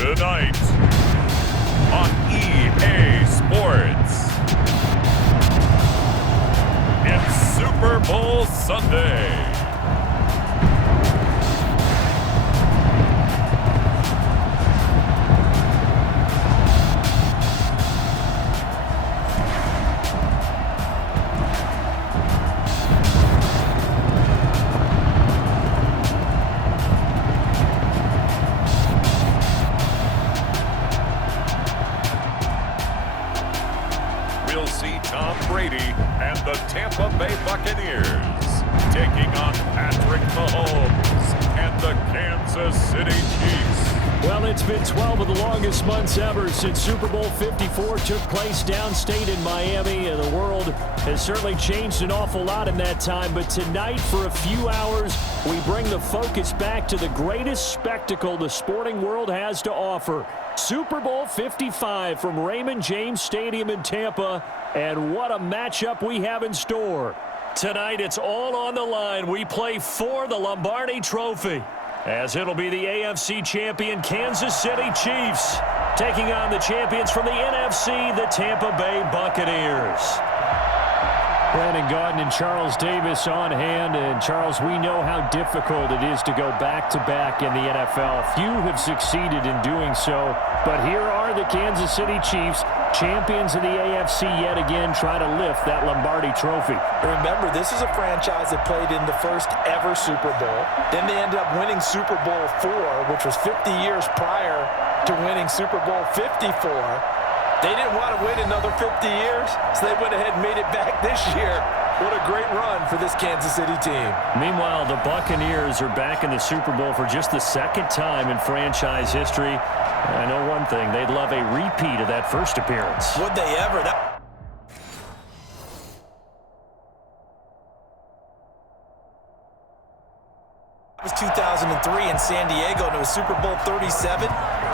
Tonight on EA Sports, it's Super Bowl Sunday. We'll see Tom Brady and the Tampa Bay Buccaneers taking on Patrick Mahomes and the Kansas City Chiefs. Well, it's been 12 of the longest months ever since Super Bowl 54 took place downstate in Miami, and the world has certainly changed an awful lot in that time. But tonight, for a few hours, we bring the focus back to the greatest spectacle the sporting world has to offer. Super Bowl 55 from Raymond James Stadium in Tampa, and what a matchup we have in store. Tonight, it's all on the line. We play for the Lombardi Trophy, as it'll be the AFC champion Kansas City Chiefs taking on the champions from the NFC, the Tampa Bay Buccaneers. Brandon Gaudin and Charles Davis on hand. And Charles, we know how difficult it is to go back-to-back in the NFL. Few have succeeded in doing so, but here are the Kansas City Chiefs, champions of the AFC yet again, trying to lift that Lombardi Trophy. Remember, this is a franchise that played in the first ever Super Bowl. Then they ended up winning Super Bowl IV, which was 50 years prior to winning Super Bowl 54. They didn't want to wait another 50 years, so they went ahead and made it back this year. What a great run for this Kansas City team. Meanwhile, the Buccaneers are back in the Super Bowl for just the second time in franchise history. I know one thing, they'd love a repeat of that first appearance. Would they ever? It was 2003 in San Diego, and it was Super Bowl 37.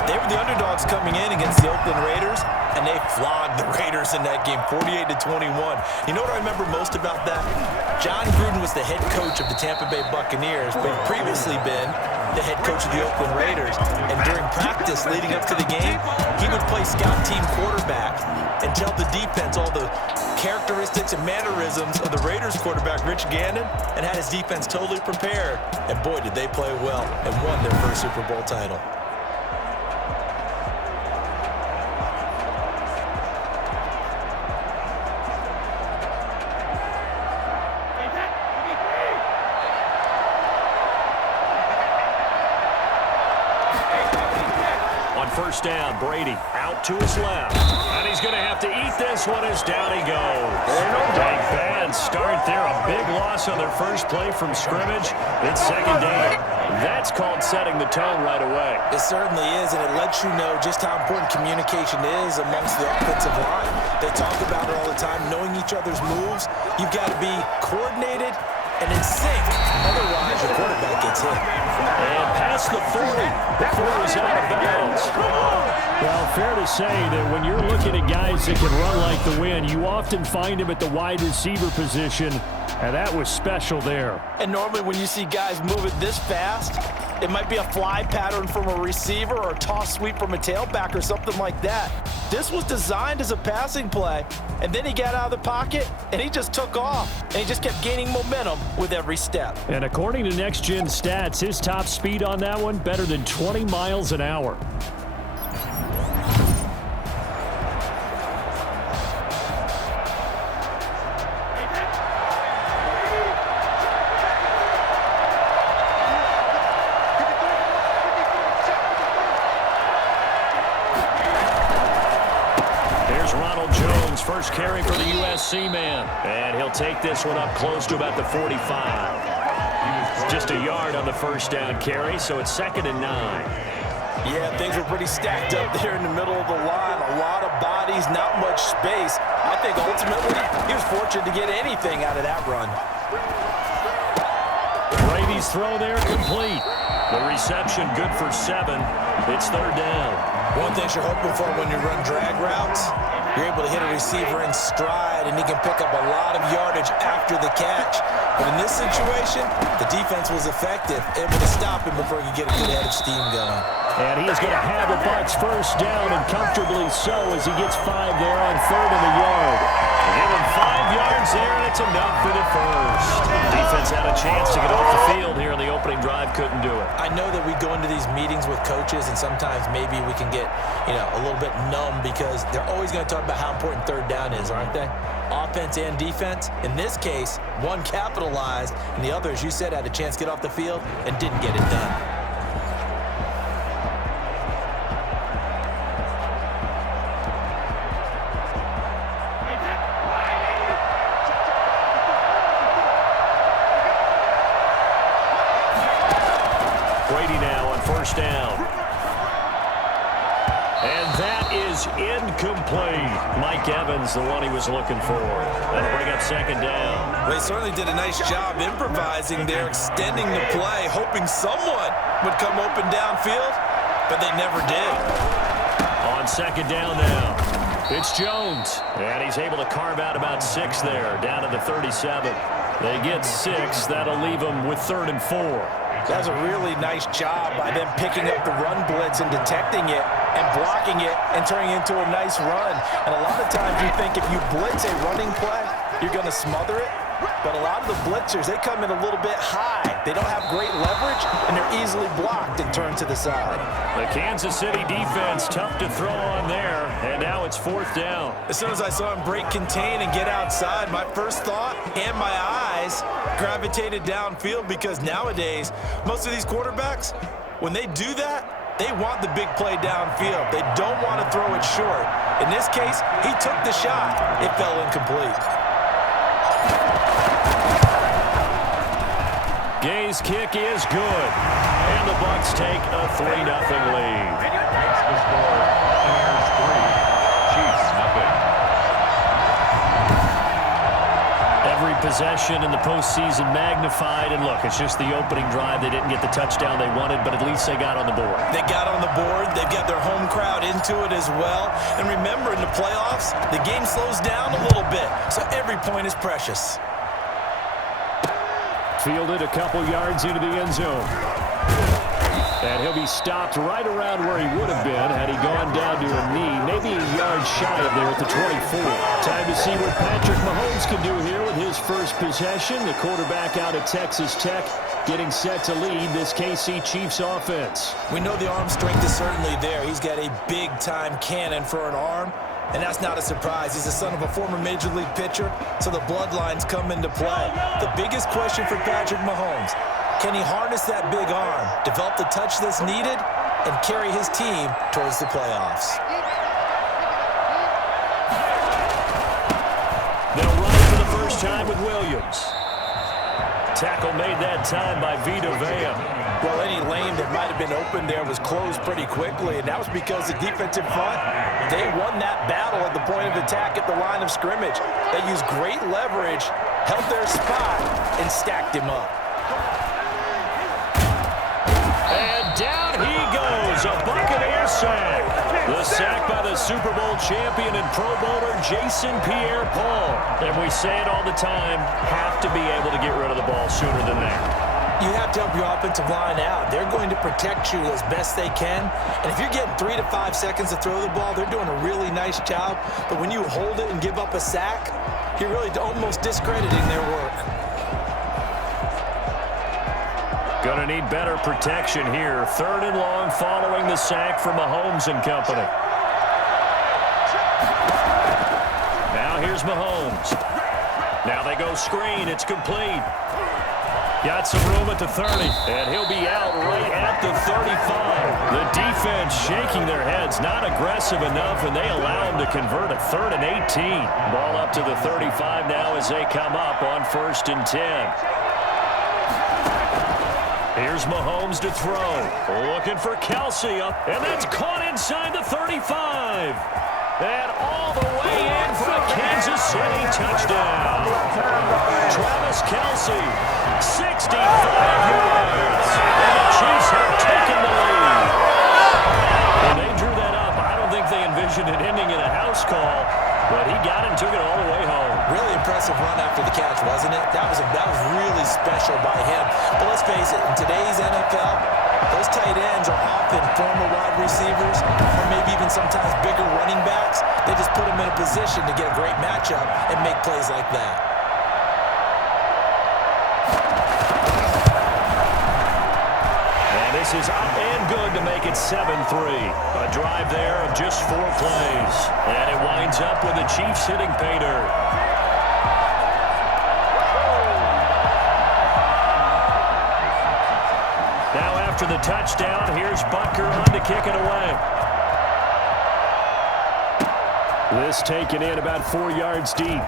They were the underdogs coming in against the Oakland Raiders, and they flogged the Raiders in that game, 48-21. You know what I remember most about that? John Gruden was the head coach of the Tampa Bay Buccaneers, but he'd previously been the head coach of the Oakland Raiders. And during practice leading up to the game, he would play scout team quarterback and tell the defense all the characteristics and mannerisms of the Raiders quarterback, Rich Gannon, and had his defense totally prepared. And boy, did they play well and won their first Super Bowl title. First down, Brady out to his left. And he's going to have to eat this one as down he goes. A bad start there. A big loss on their first play from scrimmage. It's second down. That's called setting the tone right away. It certainly is, and it lets you know just how important communication is amongst the offensive line. They talk about it all the time, knowing each other's moves. You've got to be coordinated and in sync. Otherwise, your quarterback gets hit. And past the 40 before he's out of bounds. Well, fair to say that when you're looking at guys that can run like the wind, you often find them at the wide receiver position, and that was special there. And normally when you see guys move it this fast, it might be a fly pattern from a receiver or a toss sweep from a tailback or something like that. This was designed as a passing play, and then he got out of the pocket, and he just took off, and he just kept gaining momentum with every step. And according to Next Gen Stats, his top speed on that one, better than 20 miles an hour. First carry for the USC man. And he'll take this one up close to about the 45. Just a yard on the first down carry, so it's 2nd and 9. Yeah, things were pretty stacked up there in the middle of the line. A lot of bodies, not much space. I think ultimately he was fortunate to get anything out of that run. Brady's throw there complete. The reception good for 7. It's 3rd down. One thing you're hoping for when you run drag routes, you're able to hit a receiver in stride, and he can pick up a lot of yardage after the catch. But in this situation, the defense was effective, able to stop him before he could get a good head of steam going. And he is going to have the Bucs first down, and comfortably so, as he gets 5 there on 3rd and a yard. Give him 5 yards there, and it's enough for the first. Defense had a chance to get off the field here in the opening drive, couldn't do it. I know that we go into these meetings with coaches, and sometimes maybe we can get, a little bit numb because they're always going to talk about how important 3rd down is, aren't they? Offense and defense. In this case, one capitalized, and the other, as you said, had a chance to get off the field and didn't get it done. Down. And that is incomplete. Mike Evans, the one he was looking for. That'll bring up 2nd down. Well, they certainly did a nice job improvising there, extending the play, hoping someone would come open downfield, but they never did. On 2nd down now, it's Jones. And he's able to carve out about 6 there, down to the 37. They get 6. That'll leave them with 3rd and 4. That was a really nice job by them picking up the run blitz and detecting it and blocking it and turning it into a nice run. And a lot of times you think if you blitz a running play, you're going to smother it. But a lot of the blitzers, they come in a little bit high. They don't have great leverage, and they're easily blocked and turned to the side. The Kansas City defense, tough to throw on there, and now it's 4th down. As soon as I saw him break contain and get outside, my first thought and my eyes gravitated downfield because nowadays, most of these quarterbacks, when they do that, they want the big play downfield. They don't want to throw it short. In this case, he took the shot. It fell incomplete. Gay's kick is good, and the Bucs take a 3-0 lead. Next to score, Buccaneers 3, Chiefs 0. Every possession in the postseason magnified, and look, it's just the opening drive. They didn't get the touchdown they wanted, but at least they got on the board. They got on the board. They've got their home crowd into it as well. And remember, in the playoffs, the game slows down a little bit, so every point is precious. Fielded a couple yards into the end zone. And he'll be stopped right around where he would have been had he gone down to a knee, maybe a yard shy of there at the 24. Time to see what Patrick Mahomes can do here with his first possession. The quarterback out of Texas Tech getting set to lead this KC Chiefs offense. We know the arm strength is certainly there. He's got a big-time cannon for an arm. And that's not a surprise. He's the son of a former Major League pitcher, so the bloodlines come into play. The biggest question for Patrick Mahomes, can he harness that big arm, develop the touch that's needed, and carry his team towards the playoffs? They'll run it for the first time with Williams. Tackle made that time by Vita Vea. Well, any lane that might have been open there was closed pretty quickly, and that was because the defensive front, they won that battle at the point of attack at the line of scrimmage. They used great leverage, held their spot, and stacked him up. And down he goes, a Buccaneer sack. The sack by the Super Bowl champion and Pro Bowler Jason Pierre-Paul. And we say it all the time, have to be able to get rid of the ball sooner than that. You have to help your offensive line out. They're going to protect you as best they can. And if you're getting 3 to 5 seconds to throw the ball, they're doing a really nice job. But when you hold it and give up a sack, you're really almost discrediting their work. Gonna need better protection here. 3rd and long following the sack from Mahomes and company. Now here's Mahomes. Now they go screen. It's complete. Got some room at the 30, and he'll be out right at the 35. The defense shaking their heads, not aggressive enough, and they allow him to convert a 3rd and 18. Ball up to the 35 now as they come up on 1st and 10. Here's Mahomes to throw. Looking for Kelsey up, and that's caught inside the 35. And all the way in for a Kansas City touchdown. Travis Kelsey, 65 yards. And the Chiefs have taken the lead. When they drew that up, I don't think they envisioned it ending in a house call, but he got it and took it all the way home. Really impressive run after the catch, wasn't it? That was really sometimes bigger running backs, they just put them in a position to get a great matchup and make plays like that. And this is up and good to make it 7-3. A drive there of just 4 plays. And it winds up with the Chiefs hitting pay dirt. Now after the touchdown, here's Bucker on to kick it away. This taken in about 4 yards deep.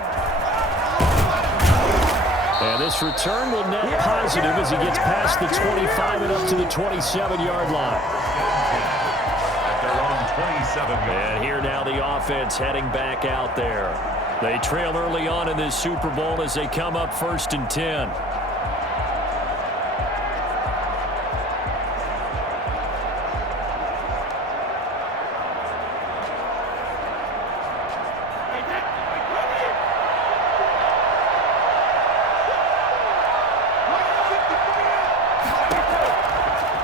And this return will net positive as he gets past the 25 and up to the 27-yard line. They're on 27. And here now the offense heading back out there. They trail early on in this Super Bowl as they come up 1st and 10.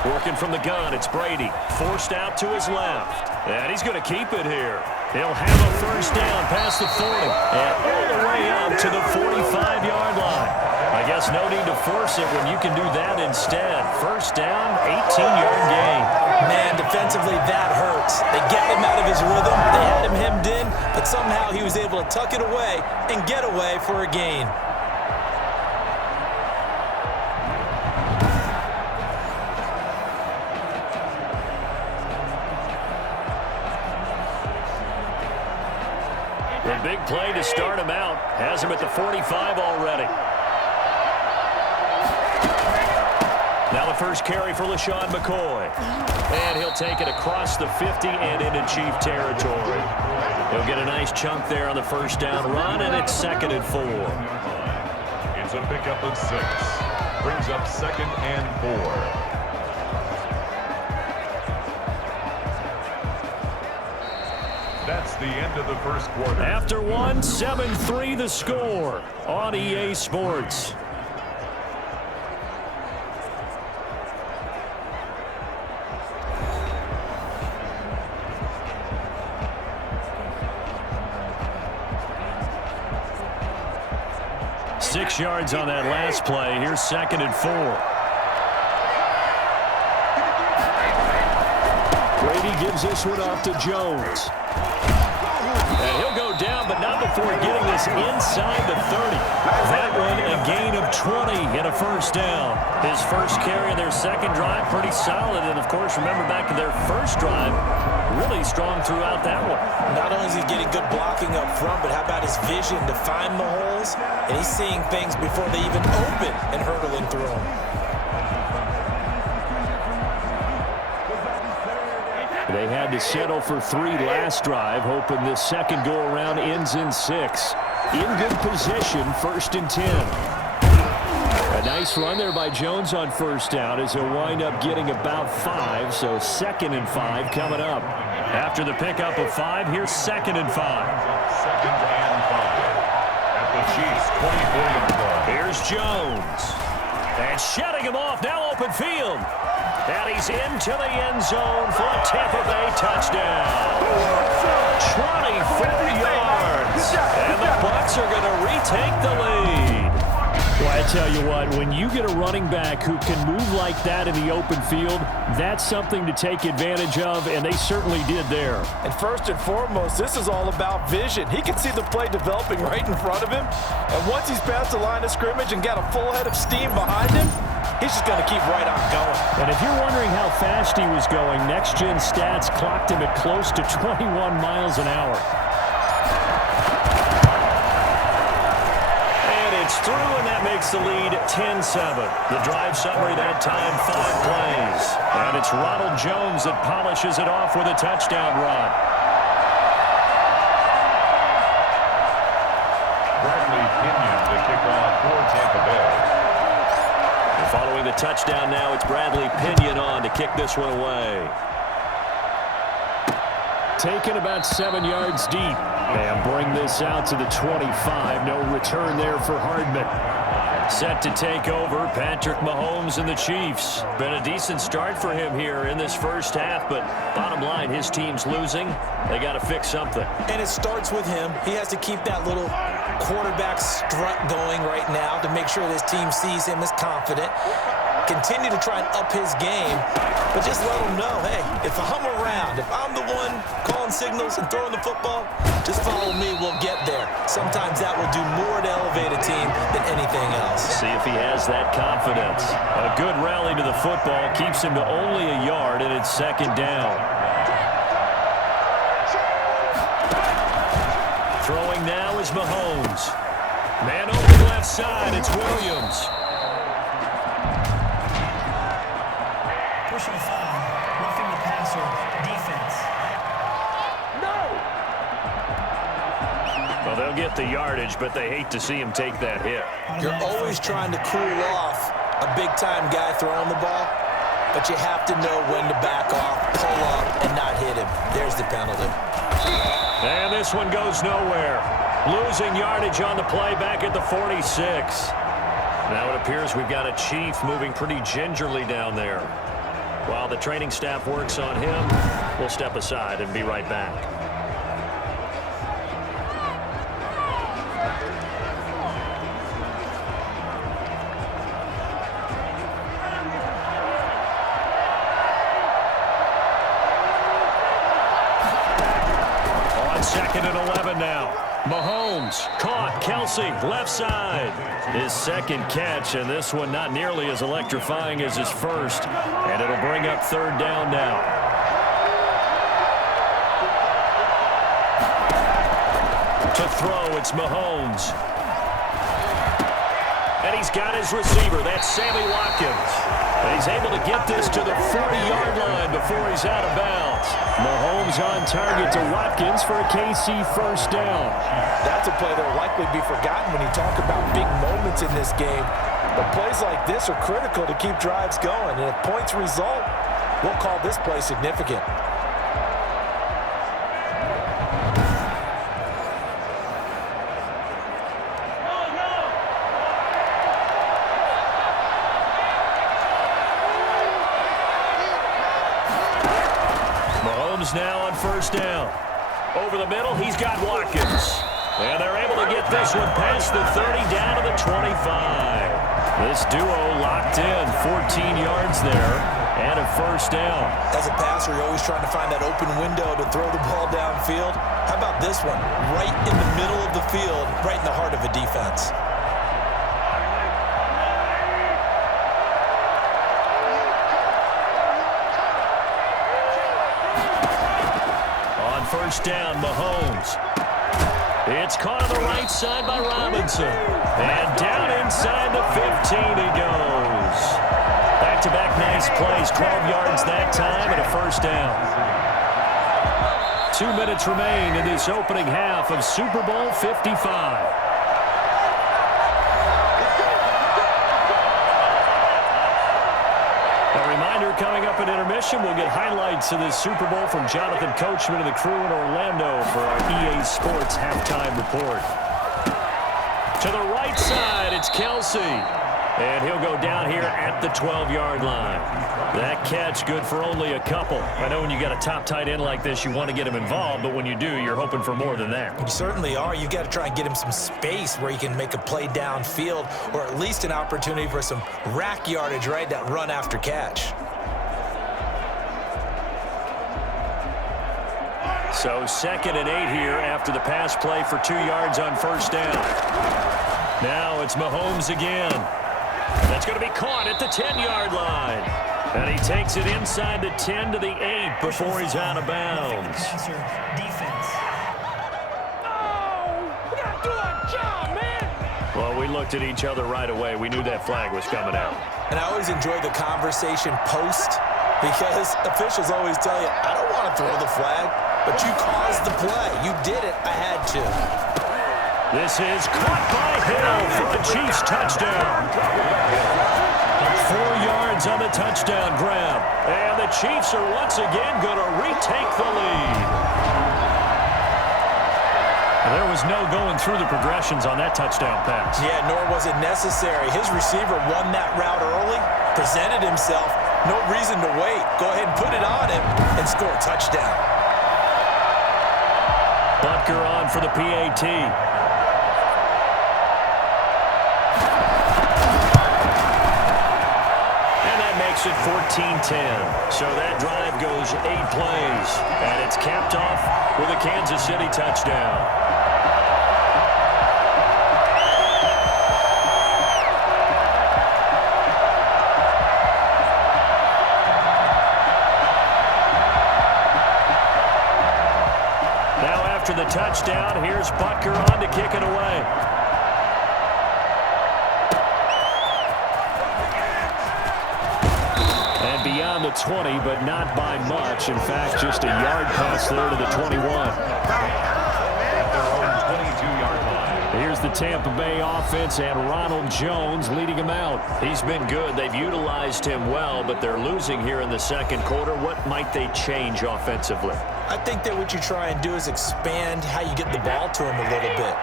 Working from the gun, it's Brady. Forced out to his left. And he's going to keep it here. He'll have a first down past the 40. And all the way up to the 45-yard line. I guess no need to force it when you can do that instead. First down, 18-yard gain. Man, defensively, that hurts. They get him out of his rhythm. They had him hemmed in, but somehow he was able to tuck it away and get away for a gain. A big play to start him out. Has him at the 45 already. Now the first carry for LaShawn McCoy. And he'll take it across the 50 and into Chief territory. He'll get a nice chunk there on the first down run, and it's 2nd and 4. It's a pickup of 6. Brings up 2nd and 4. That's the end of the first quarter. After one, 7-3 the score on EA Sports. Six yards on that last play. Here's 2nd and 4. Brady gives this one off to Jones. And he'll go down, but not before getting this inside the 30. That one a gain of 20 and a first down. His first carry of their second drive, pretty solid. And, of course, remember back to their first drive, really strong throughout that one. Not only is he getting good blocking up front, but how about his vision to find the holes? And he's seeing things before they even open and hurtling through them. They had to settle for 3 last drive, hoping this second go-around ends in 6. In good position, 1st and 10. A nice run there by Jones on first down as he'll wind up getting about 5, so 2nd and 5 coming up. After the pickup of 5, here's 2nd and 5. 2nd and 5 at the Chiefs' 24-yard line. Here's Jones. And shutting him off, now open field. And he's into the end zone for a Tampa Bay touchdown. 24 yards. And the Bucs are going to retake the lead. Well, I tell you what, when you get a running back who can move like that in the open field, that's something to take advantage of, and they certainly did there. And first and foremost, this is all about vision. He can see the play developing right in front of him, and once he's past the line of scrimmage and got a full head of steam behind him, he's just going to keep right on going. And if you're wondering how fast he was going, Next Gen Stats clocked him at close to 21 miles an hour. It's through, and that makes the lead 10-7. The drive summary that time, 5 plays. And it's Ronald Jones that polishes it off with a touchdown run. Bradley Pinion to kick off for Tampa Bay. And following the touchdown now, it's Bradley Pinion on to kick this one away. Taken about 7 yards deep. And bring this out to the 25. No return there for Hardman. Set to take over, Patrick Mahomes and the Chiefs. Been a decent start for him here in this first half, but bottom line, his team's losing. They got to fix something. And it starts with him. He has to keep that little quarterback strut going right now to make sure this team sees him as confident. Continue to try and up his game, but just let him know, hey, if I'm around, if I'm the one calling signals and throwing the football, just follow me, we'll get there. Sometimes that will do more to elevate a team than anything else. See if he has that confidence. A good rally to the football keeps him to only a yard, and it's second down. Throwing now is Mahomes. Man over the left side, it's Williams. Personal foul, roughing the passer, defense. Well, they'll get the yardage, but they hate to see him take that hit. You're always trying to cool off a big-time guy throwing the ball, but you have to know when to back off, pull up, and not hit him. There's the penalty. And this one goes nowhere. Losing yardage on the play back at the 46. Now it appears we've got a Chief moving pretty gingerly down there. While the training staff works on him, we'll step aside and be right back. On 2nd and 11 now. Mahomes caught. Kelsey left side. His second catch, and this one not nearly as electrifying as his first. And it'll bring up third down now. To throw, it's Mahomes. And he's got his receiver. That's Sammy Watkins. And he's able to get this to the 40-yard line before he's out of bounds. Mahomes on target to Watkins for a KC first down. That's a play that will likely be forgotten when you talk about big moments in this game. But plays like this are critical to keep drives going. And if points result, we'll call this play significant. Now on first down. Over the middle, he's got Watkins. And they're able to get this one past the 30 down to the 25. This duo locked in, 14 yards there, and a first down. As a passer, you're always trying to find that open window to throw the ball downfield. How about this one? Right in the middle of the field, right in the heart of a defense. First down, Mahomes. It's caught on the right side by Robinson. And down inside the 15 he goes. Back-to-back nice plays, 12 yards that time and a first down. 2 minutes remain in this opening half of Super Bowl 55. Coming up at intermission, we'll get highlights of this Super Bowl from Jonathan Coachman and the crew in Orlando for our EA Sports halftime report. To the right side, it's Kelsey. And he'll go down here at the 12-yard line. That catch good for only a couple. I know when you got a top tight end like this, you want to get him involved, but when you do, you're hoping for more than that. You certainly are. You got to try and get him some space where he can make a play downfield, or at least an opportunity for some rack yardage, right? That run after catch. So 2nd and 8 here after the pass play for 2 yards on first down. Now it's Mahomes again. That's going to be caught at the 10-yard line. And he takes it inside the 10 to the 8 before he's out of bounds. Well, we looked at each other right away. We knew that flag was coming out. And I always enjoy the conversation post because officials always tell you, I don't want to throw the flag. But you caused the play. You did it. I had to. This is caught by Hill for a Chiefs touchdown. 4 yards on the touchdown grab. And the Chiefs are once again going to retake the lead. There was no going through the progressions on that touchdown pass. Yeah, nor was it necessary. His receiver won that route early, presented himself. No reason to wait. Go ahead and put it on him and score a touchdown. Butker on for the PAT. And that makes it 14-10. So that drive goes 8 plays. And it's capped off with a Kansas City touchdown. After the touchdown, here's Butker on to kick it away. And beyond the 20, but not by much. In fact, just a yard pass there to the 21. At their own 22-yard line. Here's the Tampa Bay offense and Ronald Jones leading him out. He's been good. They've utilized him well, but they're losing here in the second quarter. What might they change offensively? I think that what you try and do is expand how you get the ball to him a little bit.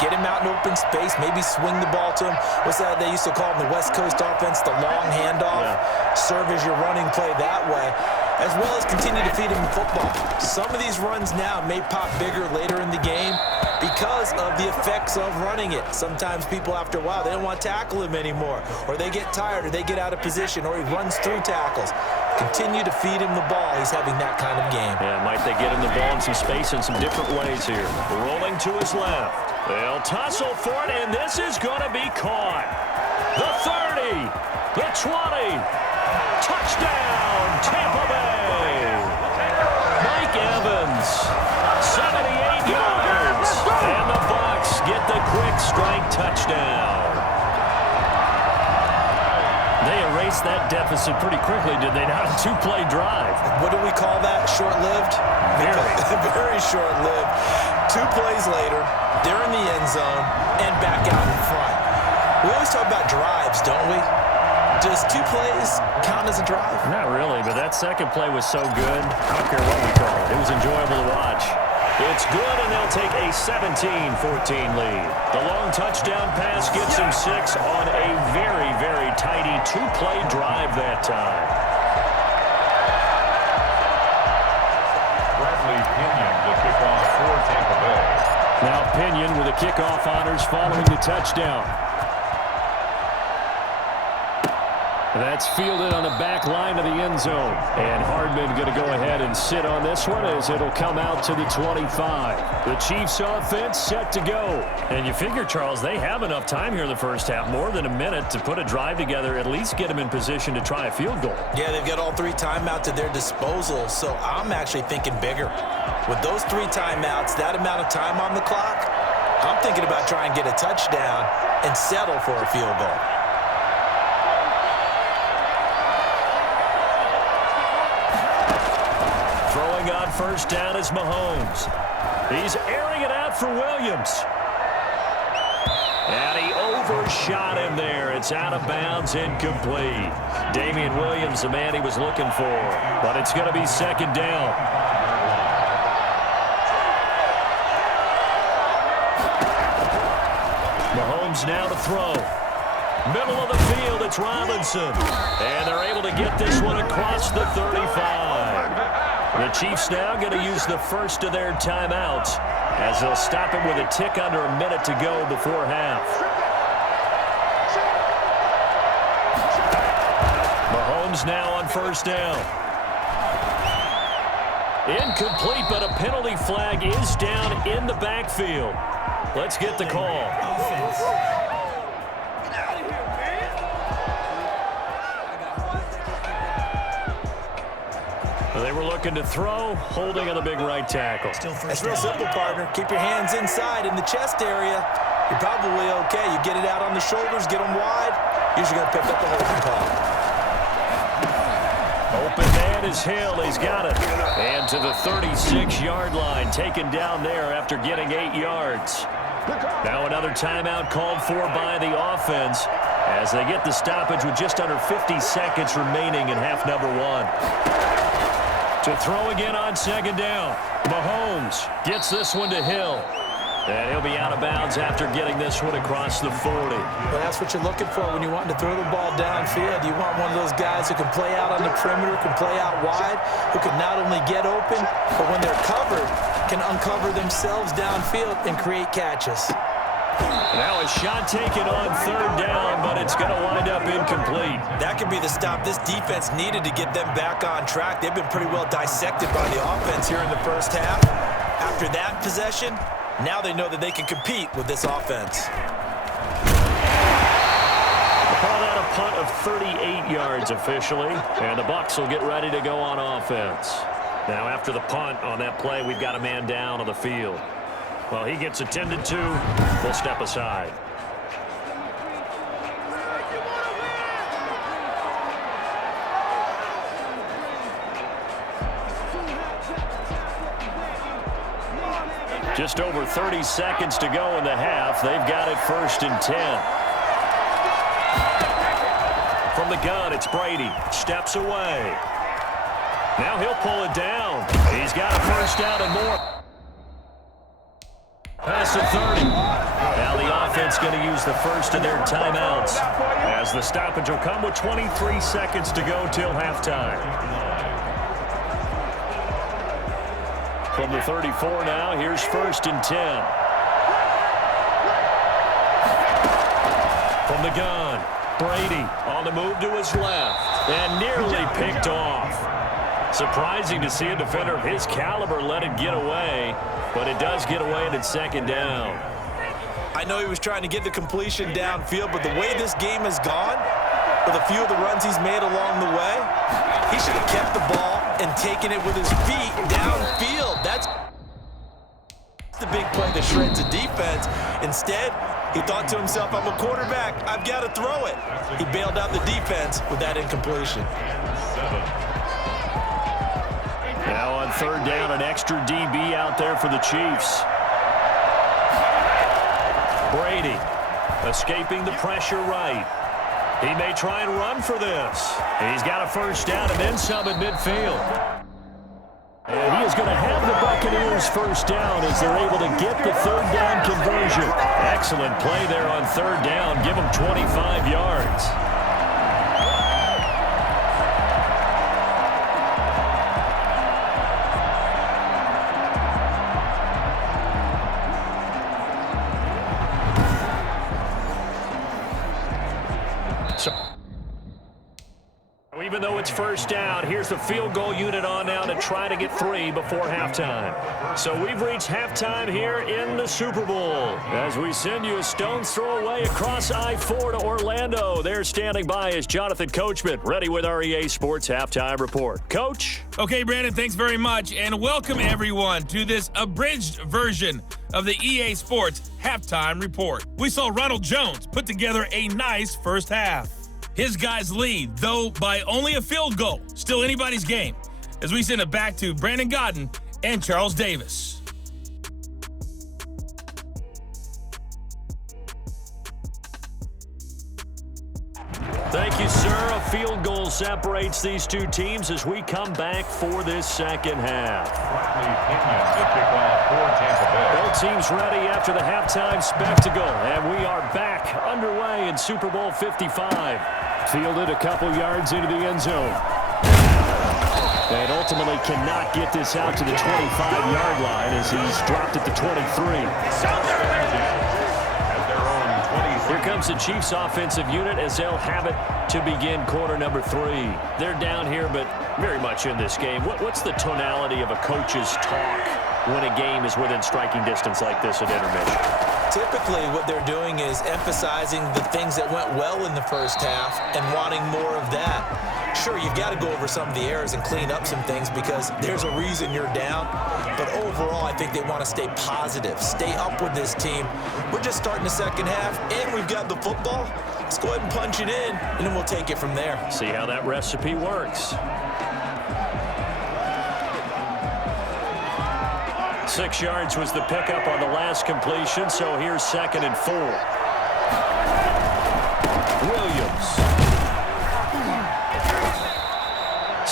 Get him out in open space, maybe swing the ball to him. What's that they used to call in the West Coast offense, the long handoff? Yeah. Serve as your running play that way, as well as continue to feed him the football. Some of these runs now may pop bigger later in the game because of the effects of running it. Sometimes people, after a while, they don't want to tackle him anymore, or they get tired, or they get out of position, or he runs through tackles. Continue to feed him the ball. He's having that kind of game. Yeah, might they get him the ball in some space in some different ways here. Rolling to his left. They'll tussle for it, and this is going to be caught. The 30, the 20, touchdown, Tampa Bay. Mike Evans, 78 yards, and the Bucs get the quick strike touchdown. They erased that deficit pretty quickly, did they not? A 2-play drive. What do we call that? Short-lived? Very short-lived. 2 plays later, they're in the end zone and back out in front. We always talk about drives, don't we? Does 2 plays count as a drive? Not really, but that second play was so good. I don't care what we call it. It was enjoyable to watch. It's good, and they'll take a 17-14 lead. The long touchdown pass gets him 6 on a very, very tidy 2-play drive that time. Bradley Pinion, the kickoff for Tampa Bay. Now Pinion with the kickoff honors following the touchdown. That's fielded on the back line of the end zone. And Hardman going to go ahead and sit on this one as it'll come out to the 25. The Chiefs offense set to go. And you figure, Charles, they have enough time here in the first half, more than a minute, to put a drive together, at least get them in position to try a field goal. Yeah, they've got all 3 timeouts at their disposal, so I'm actually thinking bigger. With those 3 timeouts, that amount of time on the clock, I'm thinking about trying to get a touchdown and settle for a field goal. On first down is Mahomes. He's airing it out for Williams. And he overshot him there. It's out of bounds, incomplete. Damian Williams, the man he was looking for. But it's going to be second down. Mahomes now to throw. Middle of the field, it's Robinson. And they're able to get this one across the 35. The Chiefs now going to use the first of their timeouts as they'll stop it with a tick under a minute to go before half. Mahomes now on first down. Incomplete, but a penalty flag is down in the backfield. Let's get the call. They were looking to throw, holding on the big right tackle. It's real simple, partner. Keep your hands inside in the chest area. You're probably okay. You get it out on the shoulders, get them wide. Usually going to pick up the holding call. Open man is Hill. He's got it. And to the 36-yard line, taken down there after getting 8 yards. Now another timeout called for by the offense as they get the stoppage with just under 50 seconds remaining in half number 1. To throw again on second down. Mahomes gets this one to Hill. And he'll be out of bounds after getting this one across the 40. Well, that's what you're looking for when you want to throw the ball downfield. You want one of those guys who can play out on the perimeter, can play out wide, who can not only get open, but when they're covered, can uncover themselves downfield and create catches. Now a shot taken on third down, but it's going to wind up incomplete. That could be the stop this defense needed to get them back on track. They've been pretty well dissected by the offense here in the first half. After that possession, now they know that they can compete with this offense. We'll call that a punt of 38 yards officially, and the Bucs will get ready to go on offense. Now after the punt on that play, we've got a man down on the field. Well, he gets attended to. We'll step aside. Just over 30 seconds to go in the half. They've got it 1st and 10. From the gun, it's Brady. Steps away. Now he'll pull it down. He's got a first down and more. Past the 30. Now the offense going to use the first of their timeouts, as the stoppage will come with 23 seconds to go till halftime. From the 34 now, here's 1st and 10. From the gun, Brady on the move to his left, and nearly picked off. Surprising to see a defender of his caliber let it get away, but it does get away and it's 2nd down. I know he was trying to get the completion downfield, but the way this game has gone, with a few of the runs he's made along the way, he should have kept the ball and taken it with his feet downfield. That's the big play that shreds the defense. Instead, he thought to himself, I'm a quarterback, I've got to throw it. He bailed out the defense with that incompletion. Now on 3rd down, an extra DB out there for the Chiefs. Brady escaping the pressure right. He may try and run for this. He's got a first down and then some at midfield. And he is going to have the Buccaneers first down as they're able to get the 3rd down conversion. Excellent play there on 3rd down. Give them 25 yards. Even though it's first down, here's the field goal unit on now to try to get 3 before halftime. So we've reached halftime here in the Super Bowl as we send you a stone's throw away across I-4 to Orlando. There standing by is Jonathan Coachman, ready with our EA Sports Halftime Report. Coach? Okay, Brandon, thanks very much, and welcome everyone to this abridged version of the EA Sports Halftime Report. We saw Ronald Jones put together a nice first half. His guys lead, though by only a field goal. Still anybody's game, as we send it back to Brandon Godden and Charles Davis. Thank you, sir. A field goal separates these two teams as we come back for this second half. Both teams ready after the halftime spectacle, and we are back underway in Super Bowl 55. Fielded a couple yards into the end zone. And ultimately cannot get this out to the 25-yard line as he's dropped at the 23. Here comes the Chiefs offensive unit as they'll have it to begin quarter number 3. They're down here, but very much in this game. What's the tonality of a coach's talk when a game is within striking distance like this at intermission? Typically, what they're doing is emphasizing the things that went well in the first half and wanting more of that. Sure, you've got to go over some of the errors and clean up some things because there's a reason you're down. But overall, I think they want to stay positive, stay up with this team. We're just starting the second half, and we've got the football. Let's go ahead and punch it in, and then we'll take it from there. See how that recipe works. 6 yards was the pickup on the last completion, so here's 2nd and 4. Williams.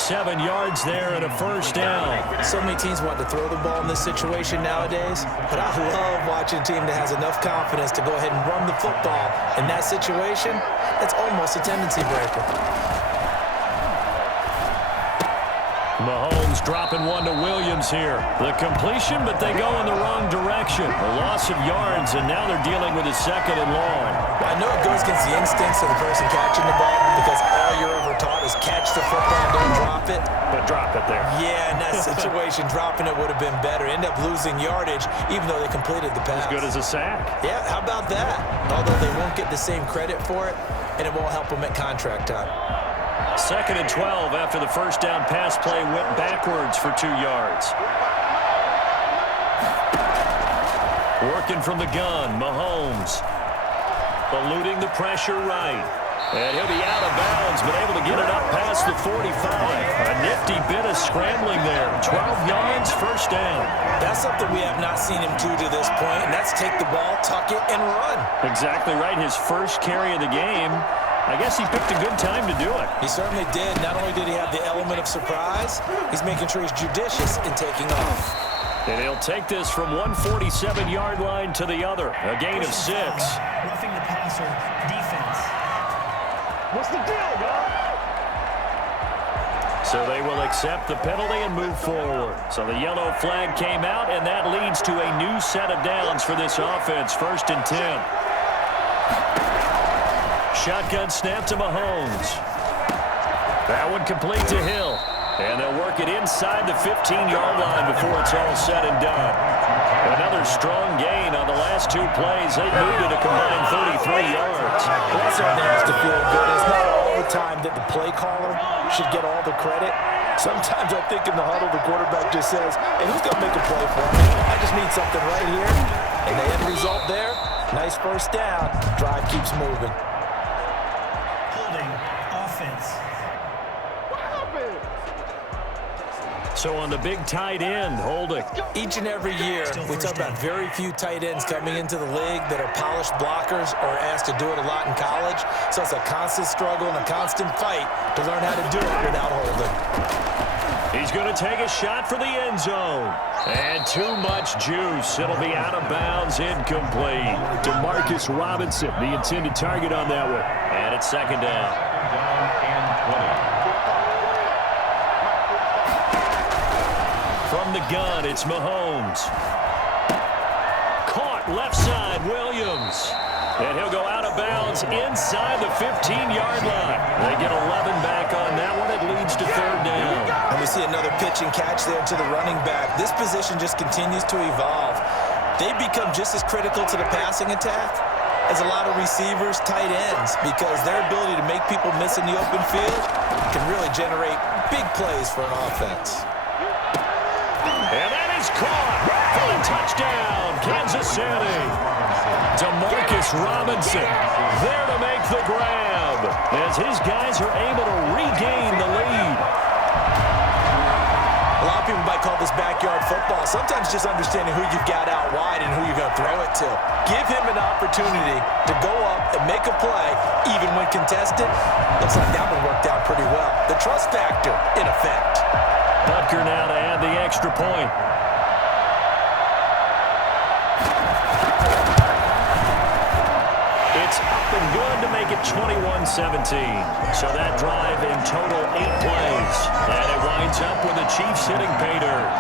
7 yards there and a first down. So many teams want to throw the ball in this situation nowadays, but I love watching a team that has enough confidence to go ahead and run the football. In that situation, that's almost a tendency breaker. Mahomes dropping one to Williams here. The completion, but they go in the wrong direction. A loss of yards, and now they're dealing with a 2nd and long. I know it goes against the instincts of the person catching the ball because all you're ever taught is catch the football, don't drop it. But drop it there. Yeah, in that situation, dropping it would have been better. End up losing yardage, even though they completed the pass. As good as a sack. Yeah, how about that? Although they won't get the same credit for it, and it won't help them at contract time. 2nd and 12 after the first down pass play went backwards for 2 yards. Working from the gun, Mahomes. Eluding the pressure right. And he'll be out of bounds, but able to get it up past the 45. A nifty bit of scrambling there. 12 yards, first down. That's something we have not seen him do to this point, and that's take the ball, tuck it, and run. Exactly right. His first carry of the game. I guess he picked a good time to do it. He certainly did. Not only did he have the element of surprise, he's making sure he's judicious in taking off. And he'll take this from 147-yard line to the other. A gain of 6. Roughing the passer, defense. What's the deal, guy? So they will accept the penalty and move forward. So the yellow flag came out, and that leads to a new set of downs for this offense. 1st and 10. Shotgun snap to Mahomes. That one complete to Hill. And they'll work it inside the 15-yard line before it's all said and done. Another strong gain on the last 2 plays. They moved it a combined 33 yards. Well, that certainly has to feel good. It's not all the time that the play caller should get all the credit. Sometimes I think in the huddle, the quarterback just says, hey, who's going to make a play for me? I just need something right here. And the end result there, nice first down. Drive keeps moving. Offense. So on the big tight end, holding. Each and every year, we talk about very few tight ends coming into the league that are polished blockers or asked to do it a lot in college. So it's a constant struggle and a constant fight to learn how to do it without holding. He's going to take a shot for the end zone. And too much juice. It'll be out of bounds, incomplete. Demarcus Robinson, the intended target on that one. And it's 2nd down. From the gun, it's Mahomes. Caught left side, Williams. And he'll go out of bounds inside the 15-yard line. They get 11 back on that one. It leads to 3rd down. And we see another pitch and catch there to the running back. This position just continues to evolve. They become just as critical to the passing attack as a lot of receivers, tight ends, because their ability to make people miss in the open field can really generate big plays for an offense. And that is caught for the touchdown, Kansas City. Demarcus Robinson there to make the grab as his guys are able to regain the lead. A lot of people might call this backyard football. Sometimes just understanding who you've got out wide and who you're going to throw it to. Give him an opportunity to go up and make a play, even when contested. Looks like that one worked out pretty well. The trust factor in effect. Butker now to add the extra point. It's up and good to make it 21-17. So that drive in total 8 plays. And it winds up with the Chiefs hitting pay dirt.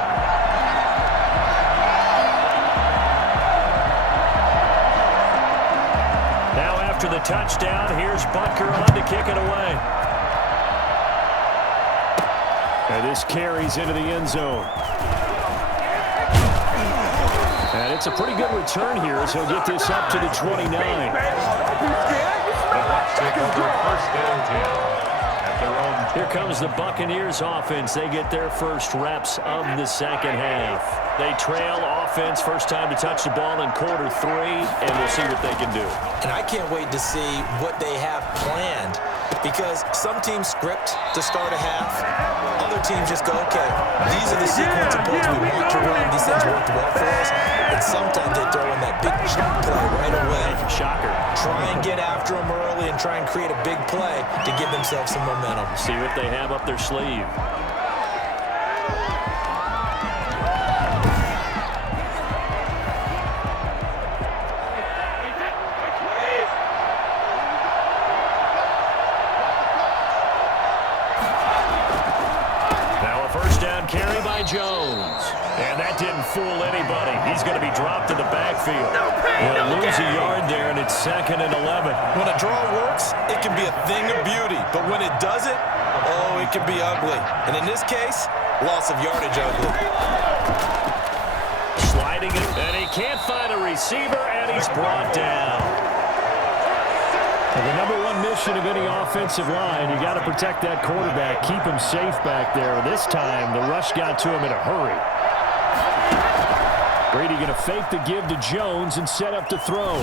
Now after the touchdown, here's Butker on to kick it away. And this carries into the end zone. And it's a pretty good return here as he'll get this up to the 29. Here comes the Buccaneers offense. They get their first reps of the 2nd half. They trail offense, first time to touch the ball in quarter 3, and we'll see what they can do. And I can't wait to see what they have planned because some teams script to start a half. Other teams just go, okay, these are the sequence of plays we want to run. These things worked well for us. And sometimes they throw in that big chunk play right away. Shocker. Try and get after them early and try and create a big play to give themselves some momentum. See what they have up their sleeve. Carry by Jones. And that didn't fool anybody. He's going to be dropped to the backfield. He'll lose a yard there, and it's 2nd and 11. When a draw works, it can be a thing of beauty. But when it doesn't, oh, it can be ugly. And in this case, loss of yardage ugly. Sliding it, and he can't find a receiver, and he's brought down. And the number one mission of any offensive line, you got to protect that quarterback, keep him safe back there. This time, the rush got to him in a hurry. Brady going to fake the give to Jones and set up to throw.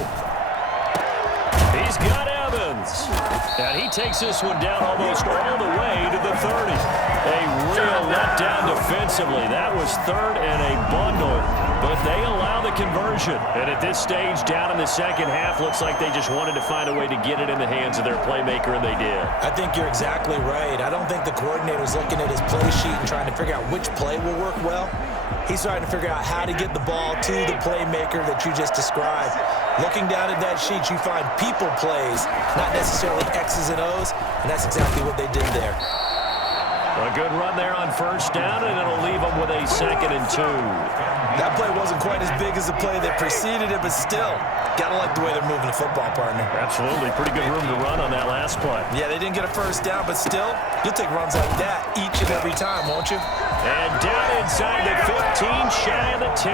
He's got Evans. And he takes this one down almost all the way to the 30. A real letdown defensively. That was 3rd and a bundle. But they allow the conversion. And at this stage, down in the second half, looks like they just wanted to find a way to get it in the hands of their playmaker, and they did. I think you're exactly right. I don't think the coordinator's looking at his play sheet and trying to figure out which play will work well. He's trying to figure out how to get the ball to the playmaker that you just described. Looking down at that sheet, you find people plays, not necessarily X's and O's, and that's exactly what they did there. A good run there on 1st down, and it'll leave them with a 2nd and 2. That play wasn't quite as big as the play that preceded it, but still, gotta like the way they're moving the football, partner. Absolutely. Pretty good room to run on that last play. Yeah, they didn't get a 1st down, but still, you'll take runs like that each and every time, won't you? And down inside the 15, shy of the 10.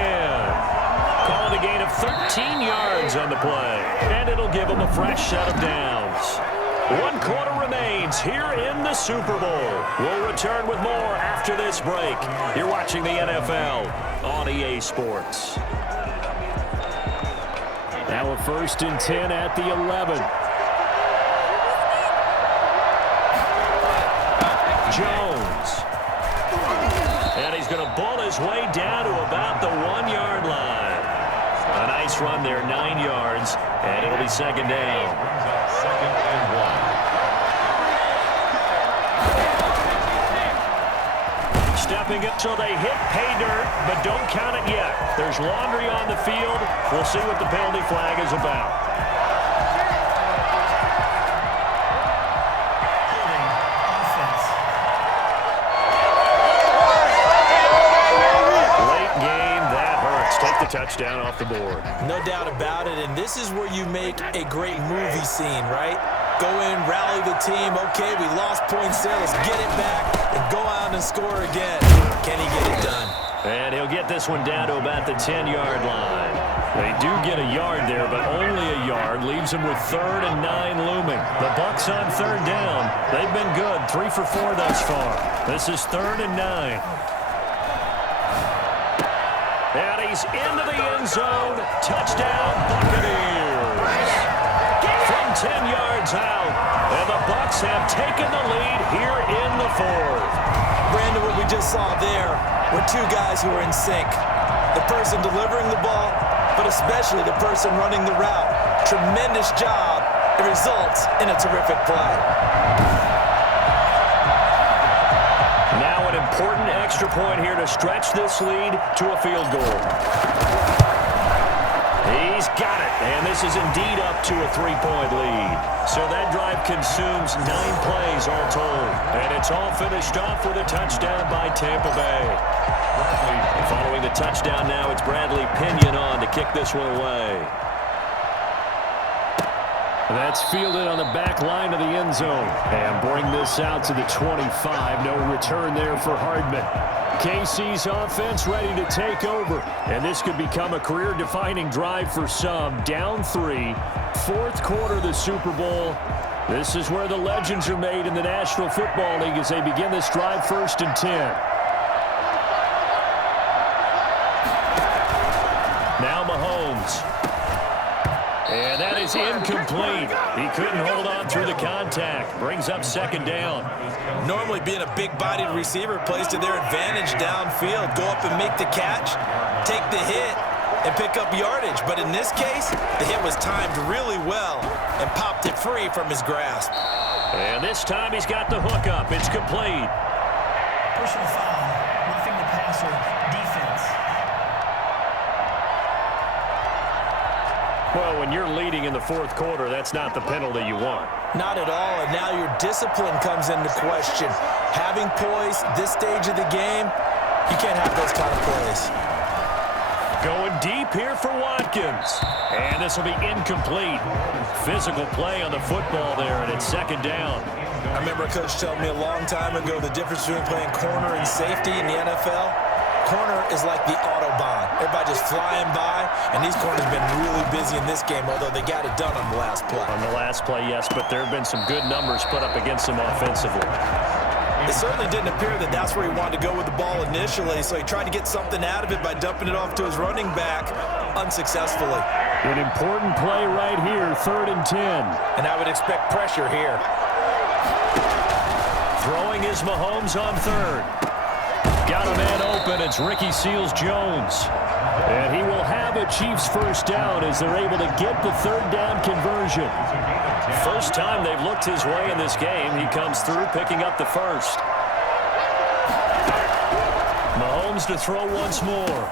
Calling a gain of 13 yards on the play. And it'll give them a fresh set of downs. 1 quarter remains here in the Super Bowl. We'll return with more after this break. You're watching the NFL on EA Sports. Now a 1st and 10 at the 11. Jones. And he's going to bull his way down to about the 1-yard line. A nice run there, 9 yards, and it'll be 2nd down. 2nd and 1. Stepping it so they hit pay dirt, but don't count it yet. There's laundry on the field. We'll see what the penalty flag is about. Late game, that hurts. Take the touchdown off the board. No doubt about it, and this is where you make a great movie scene, right? Go in, rally the team. Okay, we lost points there. Let's get it back and go out and score again. Can he get it done? And he'll get this one down to about the 10-yard line. They do get a yard there, but only a yard. Leaves them with 3rd and 9 looming. The Bucs on 3rd down. They've been good. 3 for 4 thus far. This is 3rd and 9. And he's into the end zone. Touchdown, Buccaneers. From 10 yards out. And the Bucs have taken the lead here in the 4th. Brandon, what we just saw there were 2 guys who were in sync. The person delivering the ball, but especially the person running the route. Tremendous job. It results in a terrific play. Now an important extra point here to stretch this lead to a field goal. He's got it, and this is indeed up to a 3-point lead. So that drive consumes 9 plays all told, and it's all finished off with a touchdown by Tampa Bay. Following the touchdown now, it's Bradley Pinion on to kick this one away. That's fielded on the back line of the end zone. And bring this out to the 25. No return there for Hardman. KC's offense ready to take over. And this could become a career-defining drive for some. Down 3. 4th quarter of the Super Bowl. This is where the legends are made in the National Football League as they begin this drive 1st and 10. Now Mahomes. And that is incomplete. He couldn't hold on through the contact. Brings up second down. Normally being a big-bodied receiver plays to their advantage downfield. Go up and make the catch, take the hit, and pick up yardage. But in this case, the hit was timed really well and popped it free from his grasp. And this time he's got the hook up. It's complete. Personal foul, roughing the passer, defense. Well, when you're leading in the fourth quarter, that's not the penalty you want. Not at all, and now your discipline comes into question. Having poise this stage of the game, you can't have those kind of plays. Going deep here for Watkins. And this will be incomplete. Physical play on the football there, and it's second down. I remember a coach telling me a long time ago the difference between playing corner and safety in the NFL. Corner is like the Autobahn. Everybody just flying by, and these corners have been really busy in this game, although they got it done on the last play. On the last play, yes, but there have been some good numbers put up against them offensively. It certainly didn't appear that that's where he wanted to go with the ball initially, so he tried to get something out of it by dumping it off to his running back unsuccessfully. An important play right here, 3rd and 10. And I would expect pressure here. Throwing is Mahomes on 3rd. Got a man open. It's Ricky Seals-Jones. And he will have a Chiefs first down as they're able to get the 3rd down conversion. First time they've looked his way in this game. He comes through picking up the first. Mahomes to throw once more.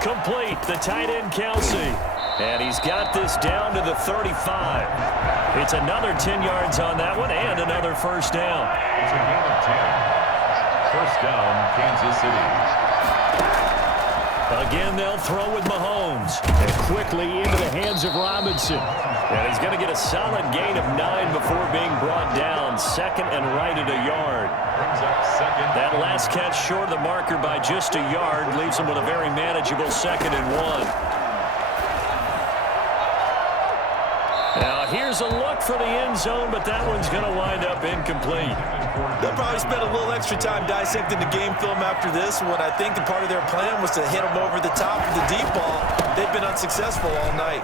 Complete. The tight end, Kelsey. And he's got this down to the 35. It's another 10 yards on that one and another first down. It's a gain of 10. First down, Kansas City. Again, they'll throw with Mahomes. And quickly into the hands of Robinson. And he's going to get a solid gain of 9 before being brought down. Second and right at a yard. Brings up second. That last catch short of the marker by just a yard leaves him with a very manageable 2nd and 1. Now, here's a look for the end zone, but that one's going to wind up incomplete. They'll probably spend a little extra time dissecting the game film after this one. I think the part of their plan was to hit them over the top of the deep ball. They've been unsuccessful all night.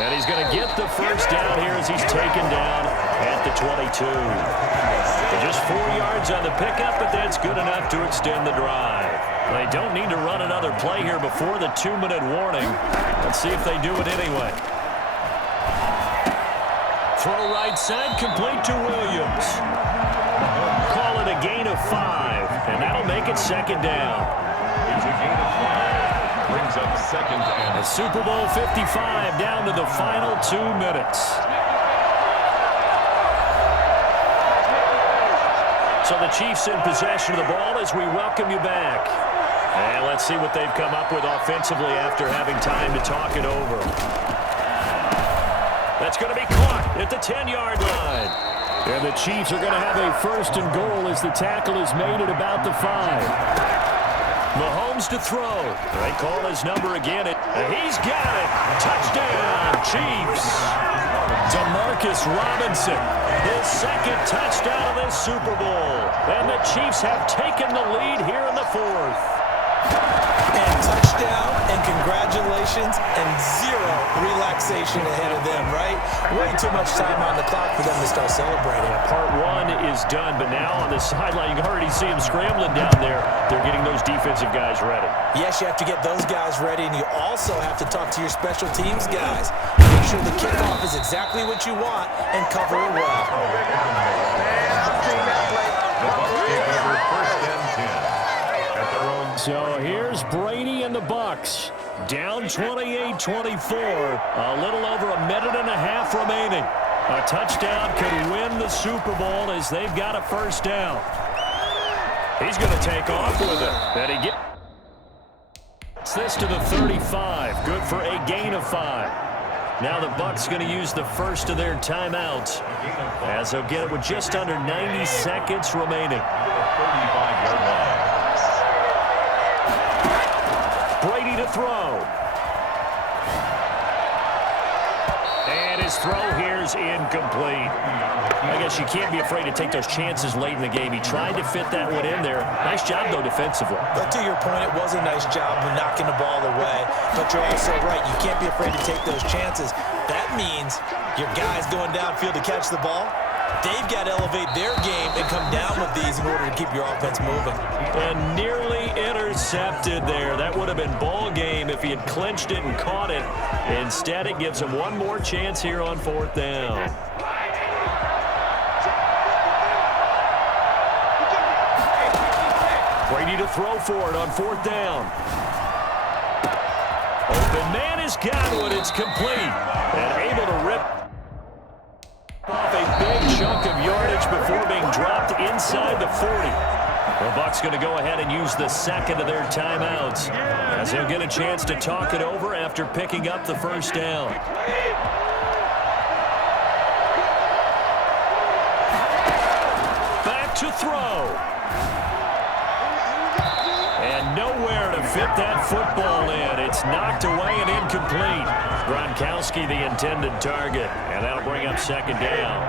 And he's going to get the first down here as he's taken down at the 22. Just 4 yards on the pickup, but that's good enough to extend the drive. They don't need to run another play here before the 2-minute warning. Let's see if they do it anyway. Throw right side, complete to Williams. Call it a gain of 5, and that'll make it second down. It's a gain of 5. Brings up second and The Super Bowl 55 down to the final 2 minutes. So the Chiefs in possession of the ball as we welcome you back. And let's see what they've come up with offensively after having time to talk it over. That's going to be caught at the 10-yard line. And the Chiefs are going to have a 1st and goal as the tackle is made at about the 5. Mahomes to throw. They call his number again. He's got it. Touchdown, Chiefs. Demarcus Robinson, his 2nd touchdown of this Super Bowl. And the Chiefs have taken the lead here in the 4th. And touchdown, and congratulations, and 0 relaxation ahead of them, right? Way too much time on the clock for them to start celebrating. Part 1 is done, but now on the sideline, you can already see them scrambling down there. They're getting those defensive guys ready. Yes, you have to get those guys ready, and you also have to talk to your special teams guys. Make sure the kickoff is exactly what you want and cover it well. the Bucs take over 1st and 10. At their own. So here's Brady and the Bucs. Down 28-24. A little over a minute and a half remaining. A touchdown could win the Super Bowl as they've got a first down. He's going to take off with it. And he gets this to the 35. Good for a gain of 5. Now the Bucs going to use the first of their timeouts as they'll get it with just under 90 seconds remaining. 35-yard line. Brady to throw. And His throw here's incomplete. I guess you can't be afraid to take those chances late in the game. He tried to fit that one in there. Nice job, though, defensively. But to your point, it was a nice job of knocking the ball away. But you're also right. You can't be afraid to take those chances. That means your guys going downfield to catch the ball, they've got to elevate their game and come down with these in order to keep your offense moving. And nearly intercepted there. That would have been ball game if he had clinched it and caught it. Instead, it gives him one more chance here on 4th down. Brady to throw for it on 4th down. Open man has got one. It's complete. And able to rip off a big chunk of yardage before being dropped inside the 40. The Bucs going to go ahead and use the second of their timeouts as they'll get a chance to talk it over after picking up the first down. Back to throw. And nowhere to fit that football in. It's knocked away and incomplete. Gronkowski the intended target, and that'll bring up 2nd down.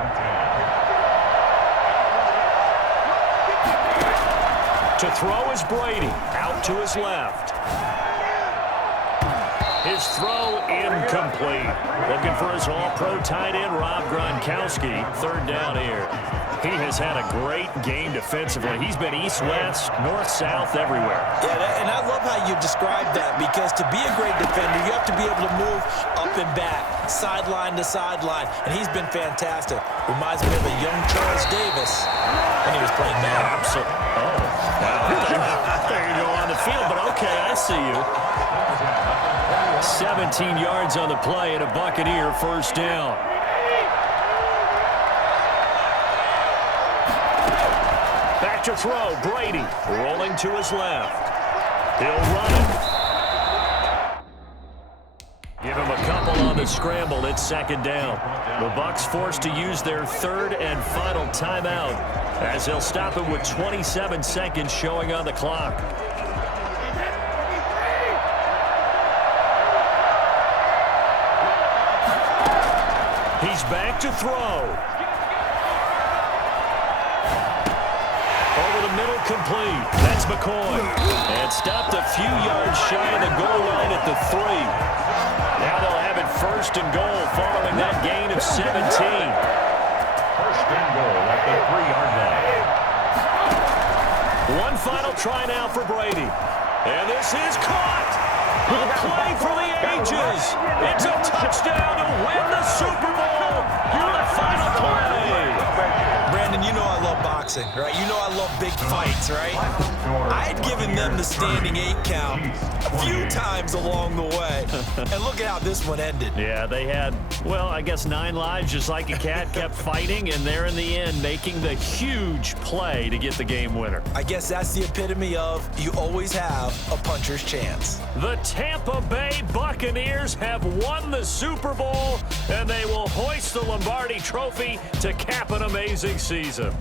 To throw is Brady, out to his left. His throw incomplete. Looking for his all-pro tight end, Rob Gronkowski. 3rd down here. He has had a great game defensively. He's been east-west, north-south, everywhere. Yeah, and I love how you described that, because to be a great defender, you have to be able to move up and back, sideline to sideline, and he's been fantastic. Reminds me of a young Charles Davis when he was playing Madden. Absolutely. Oh, wow. There you go on the field, but okay, I see you. 17 yards on the play and a Buccaneer 1st down. Back to throw, Brady rolling to his left. He'll run it. Give him a couple on the scramble. It's 2nd down. The Bucs forced to use their 3rd and final timeout as they'll stop it with 27 seconds showing on the clock. He's back to throw. Over the middle, complete. That's McCoy. And stopped a few yards shy of the goal line at the 3. Now they'll have it 1st and goal following that gain of 17. 1st and goal at the 3-yard line. One final try now for Brady. And this is caught. A play for the ages. It's a touchdown to win the Super Bowl. You're the final play. Brandon, you know I love boxing, right? You know I love big fights, right? I had given them the standing 8 count a few times along the way. And look at how this one ended. Yeah, they had, well, I guess 9 lives, just like a cat, kept fighting, and they're in the end making the huge play to get the game winner. I guess that's the epitome of you always have a puncher's chance. The Tampa Bay Buccaneers have won the Super Bowl, and they will hoist the Lombardi Trophy to cap an amazing season.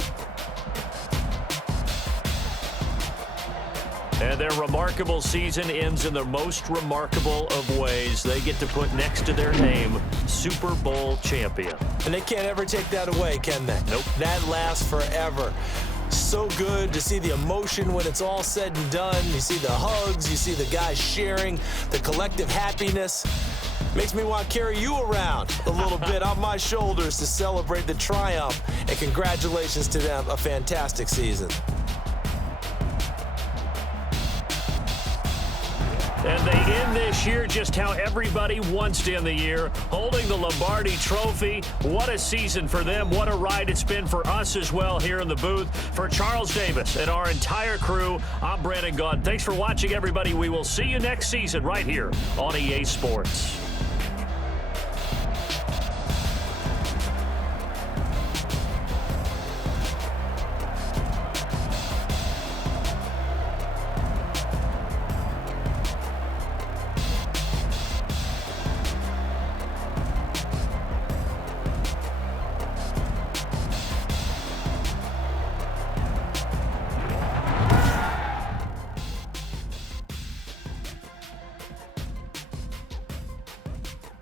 And their remarkable season ends in the most remarkable of ways. They get to put next to their name, Super Bowl champion. And they can't ever take that away, can they? Nope. That lasts forever. So good to see the emotion when it's all said and done. You see the hugs, you see the guys sharing, the collective happiness. Makes me want to carry you around a little bit on my shoulders to celebrate the triumph. And congratulations to them, a fantastic season. And they end this year just how everybody wants to end the year, holding the Lombardi Trophy. What a season for them. What a ride it's been for us as well here in the booth. For Charles Davis and our entire crew, I'm Brandon Gaudin. Thanks for watching, everybody. We will see you next season right here on EA Sports.